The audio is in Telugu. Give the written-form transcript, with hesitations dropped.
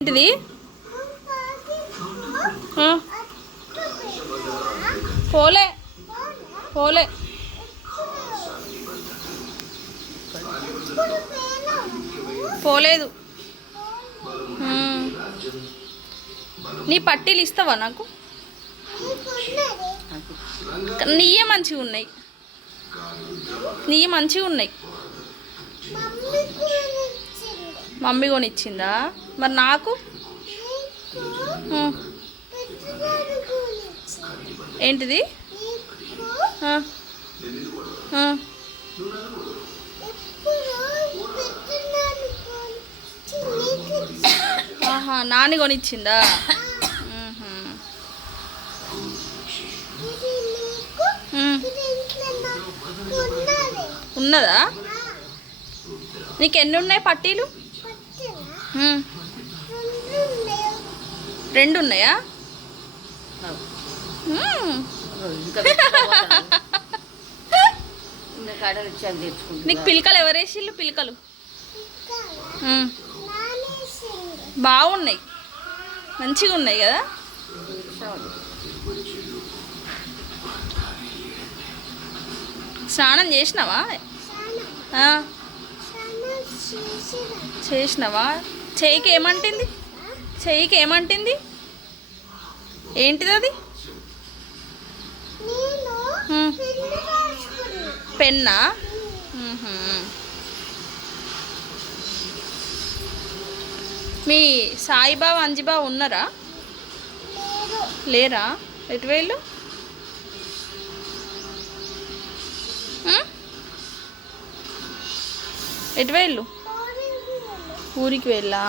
ఏంటిది? పోలే పోలే పోలేదు. నీ పట్టీలు ఇస్తావా నాకు? నీయే మంచిగా ఉన్నాయి, నీయే మంచిగా ఉన్నాయి. మమ్మీ కొనిచ్చిందా? మరి నాకు ఏంటిది? ఆహా, నాని కొనిచ్చిందా? ఉన్నదా? నీకు ఎన్ని ఉన్నాయి పట్టీలు? 2 ఉన్నాయా? నీకు పిలకలు ఎవరేసిళ్ళు? పిలకలు బాగున్నాయి, మంచిగా ఉన్నాయి కదా. స్నానం చేసినావా? చేసినావా? చెయ్యికి ఏమంటింది? చెయ్యికి ఏమంటింది? ఏంటిది అది? పెన్నా? మీ సాయిబాబా అంజిబాబు ఉన్నారా? లేరా? ఎటు వెళ్ళు? ఎటు వెళ్ళు? ఊరికి వెళ్ళా?